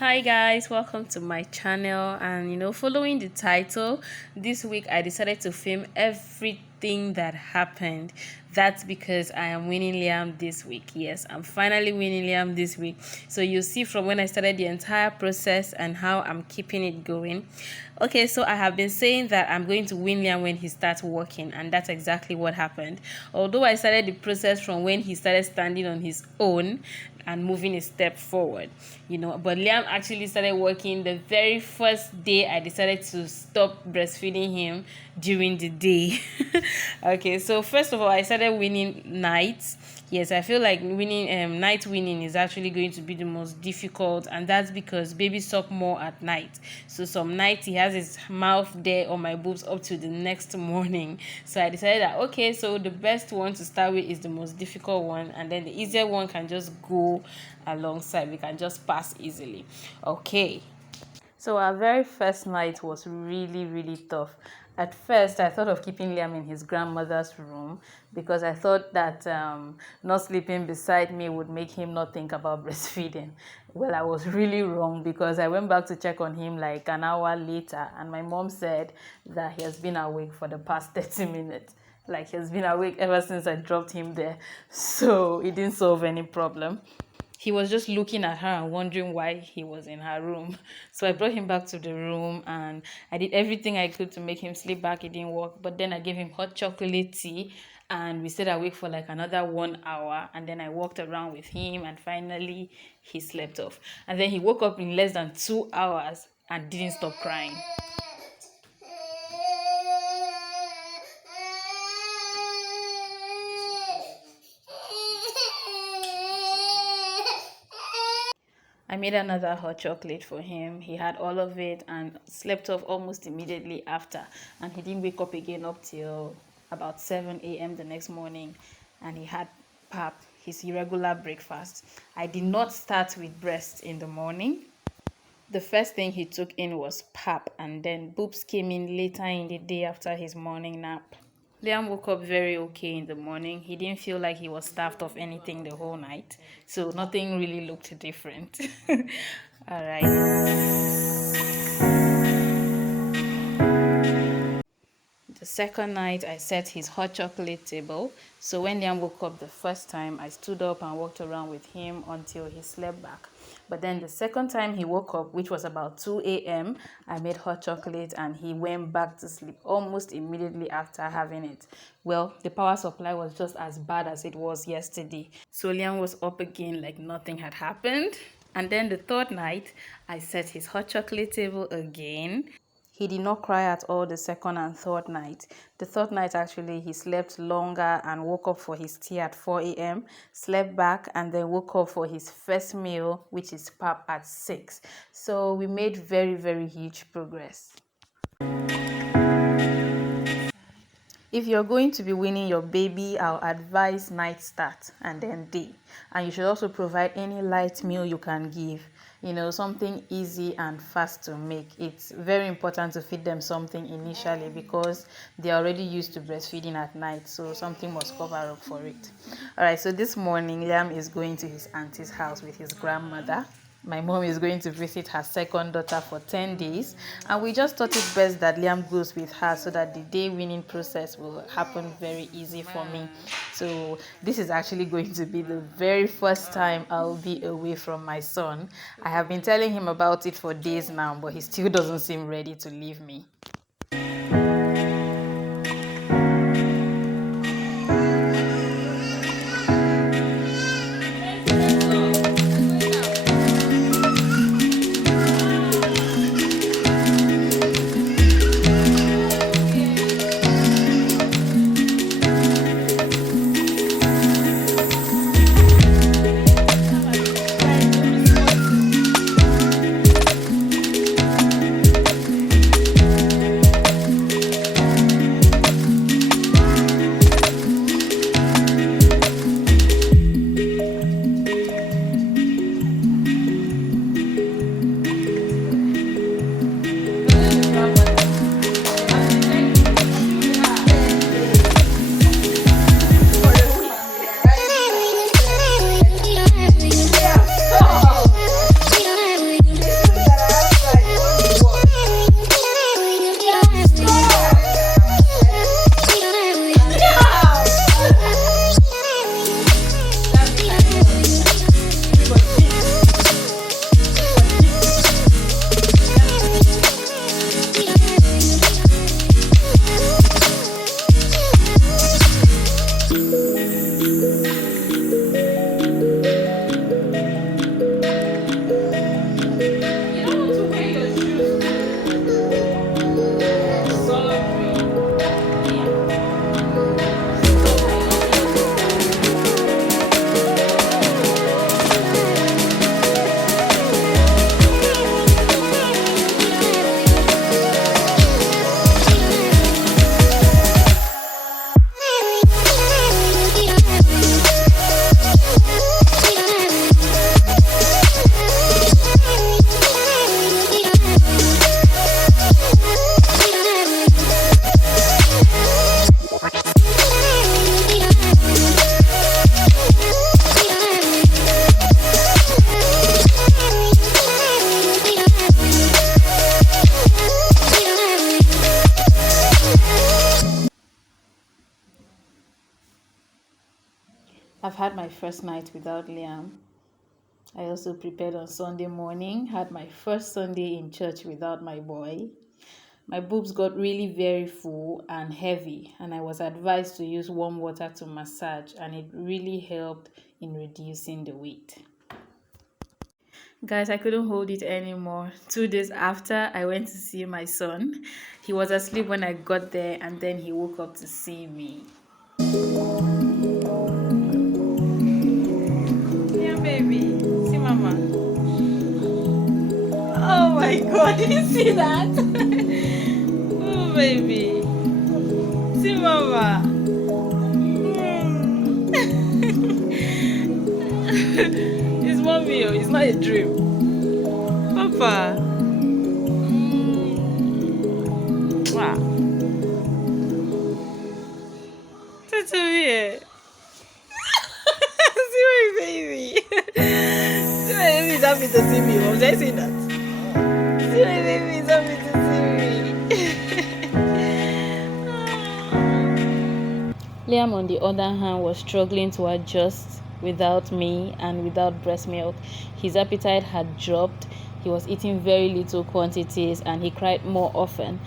Hi guys, welcome to my channel. And following the title, this week I decided to film everything that happened. That's because I am winning Liam this week. Yes, I'm finally winning Liam this week. So you see from when I started the entire process and how I'm keeping it going. Okay, so I have been saying that I'm going to win Liam when he starts walking, and that's exactly what happened. Although I started the process from when he started standing on his own and moving a step forward, but Liam actually started working the very first day I decided to stop breastfeeding him during the day. Okay, so first of all, I started winning nights. Yes, I feel like winning night winning is actually going to be the most difficult, and that's because babies suck more at night. So some nights he has his mouth there on my boobs up to the next morning. So I decided that okay, so the best one to start with is the most difficult one, and then the easier one can just go alongside. We can just pass easily. Okay. So our very first night was really, really tough. At first, I thought of keeping Liam in his grandmother's room because I thought that not sleeping beside me would make him not think about breastfeeding. Well, I was really wrong because I went back to check on him like an hour later, and my mom said that he has been awake for the past 30 minutes. Like he has been awake ever since I dropped him there. So it didn't solve any problem. He was just looking at her and wondering why he was in her room. So I brought him back to the room and I did everything I could to make him sleep back. It didn't work. But then I gave him hot chocolate tea and we stayed awake for like another 1 hour. And then I walked around with him and finally he slept off. And then he woke up in less than 2 hours and didn't stop crying. I made another hot chocolate for him. He had all of it and slept off almost immediately after. And he didn't wake up again up till about 7 a.m. the next morning. And he had pap, his irregular breakfast. I did not start with breast in the morning. The first thing he took in was pap, and then boobs came in later in the day after his morning nap. Liam woke up very okay in the morning. He didn't feel like he was starved of anything the whole night. So nothing really looked different. All right. The second night, I set his hot chocolate table. So when Liam woke up the first time, I stood up and walked around with him until he slept back. But then the second time he woke up, which was about 2 a.m., I made hot chocolate and he went back to sleep almost immediately after having it. Well, the power supply was just as bad as it was yesterday. So Liam was up again like nothing had happened. And then the third night, I set his hot chocolate table again. He did not cry at all the second and third night. The third night, actually, he slept longer and woke up for his tea at 4 a.m., slept back, and then woke up for his first meal, which is pap, at 6. So we made very, very huge progress. If you're going to be weaning your baby, I'll advise night start and then day. And you should also provide any light meal you can give. Something easy and fast to make. It's very important to feed them something initially because they're already used to breastfeeding at night, so something must cover up for it. All right, so this morning, Liam is going to his auntie's house with his grandmother. My mom is going to visit her second daughter for 10 days, and we just thought it best that Liam goes with her so that the day winning process will happen very easy for me. So this is actually going to be the very first time I'll be away from my son. I have been telling him about it for days now, but he still doesn't seem ready to leave me. I've had my first night without Liam. I also prepared on Sunday morning, had my first Sunday in church without my boy. My boobs got really very full and heavy, and I was advised to use warm water to massage, and it really helped in reducing the weight. Guys, I couldn't hold it anymore. 2 days after, I went to see my son. He was asleep when I got there, and then he woke up to see me. Yeah, baby. See mama. Oh my god, did you see that? Oh, baby. See mama. It's mommy, oh, it's not a dream. Papa. Wow. That's here. See my baby. See my baby is happy to see me. Mom, did I say that? See my baby is happy to see me. Liam, on the other hand, was struggling to adjust without me and without breast milk. His appetite had dropped. He was eating very little quantities and he cried more often.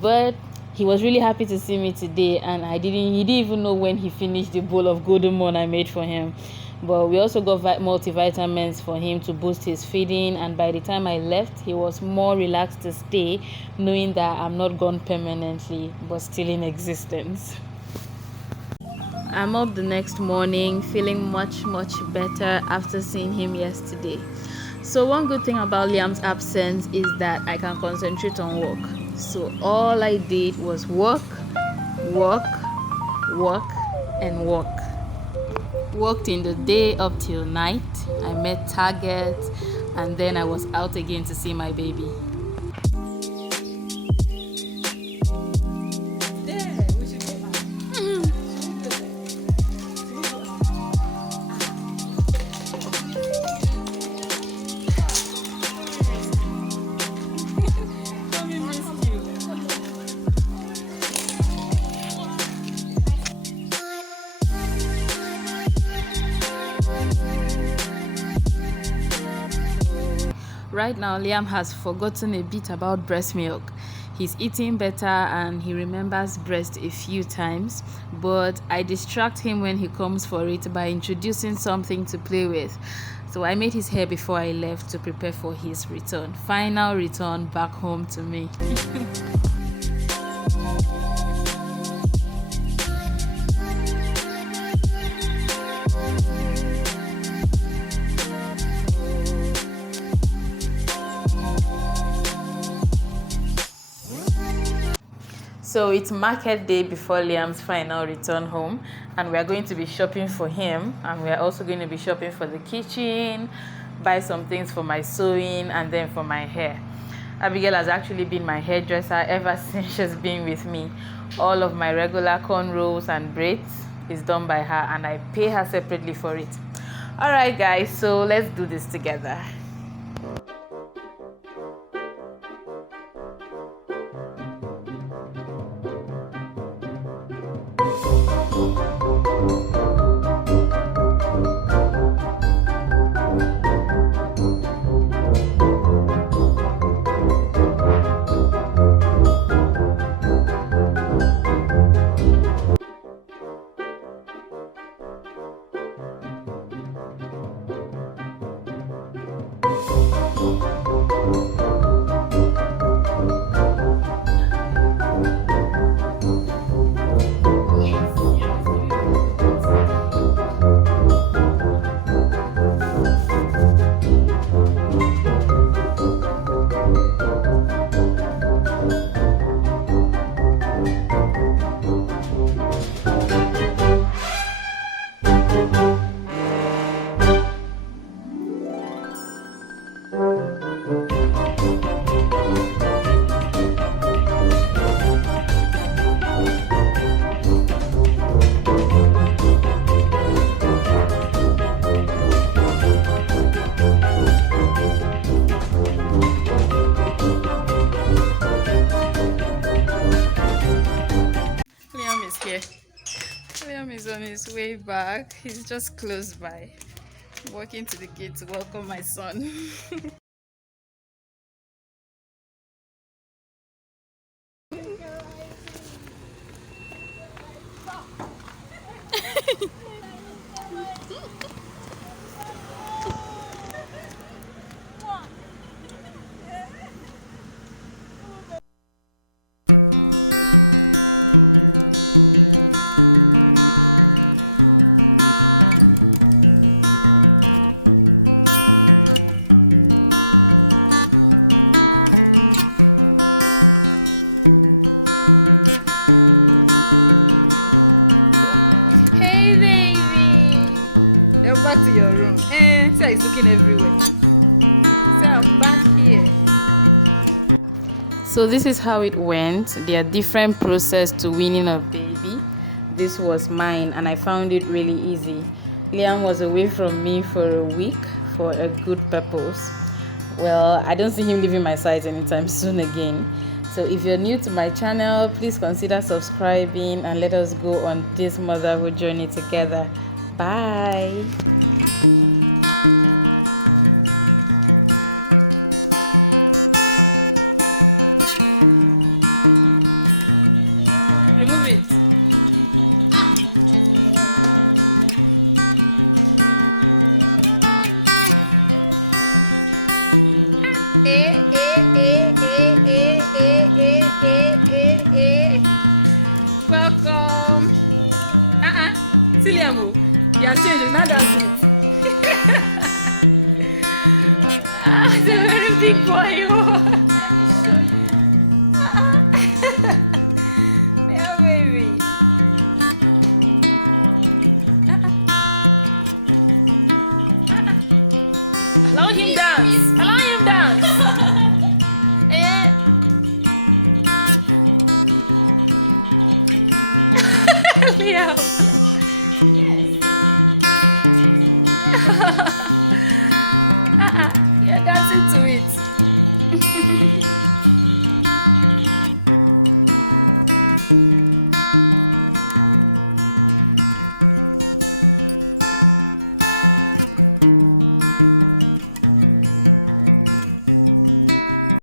But he was really happy to see me today, and he didn't even know when he finished the bowl of golden morn I made for him. But we also got multivitamins for him to boost his feeding, and by the time I left, he was more relaxed to stay, knowing that I'm not gone permanently but still in existence. I'm up the next morning feeling much better after seeing him yesterday. So one good thing about Liam's absence is that I can concentrate on work. So all I did was work, and work. Worked in the day up till night. I met targets, and then I was out again to see my baby. Right now, Liam has forgotten a bit about breast milk. He's eating better and he remembers breast a few times, but I distract him when he comes for it by introducing something to play with. So I made his hair before I left to prepare for his final return back home to me. So it's market day before Liam's final return home, and we are going to be shopping for him, and we are also going to be shopping for the kitchen, buy some things for my sewing, and then for my hair. Abigail has actually been my hairdresser ever since she's been with me. All of my regular cornrows and braids is done by her, and I pay her separately for it. All right, guys, so let's do this together. back. He's just close by. Walking to the gate to welcome my son. Hey, baby. You're back to your room. See, he's looking everywhere. See, I'm back here. So this is how it went. There are different processes to weaning a baby. This was mine, and I found it really easy. Liam was away from me for a week for a good purpose. Well, I don't see him leaving my side anytime soon again. So if you're new to my channel, please consider subscribing and let us go on this motherhood journey together. Bye. Remove it. Welcome. Siliamu, you are changing, now dancing it. It's a very big boy. Yeah, baby. Allow him dance. Allow him dance. Leo. You're dancing to it.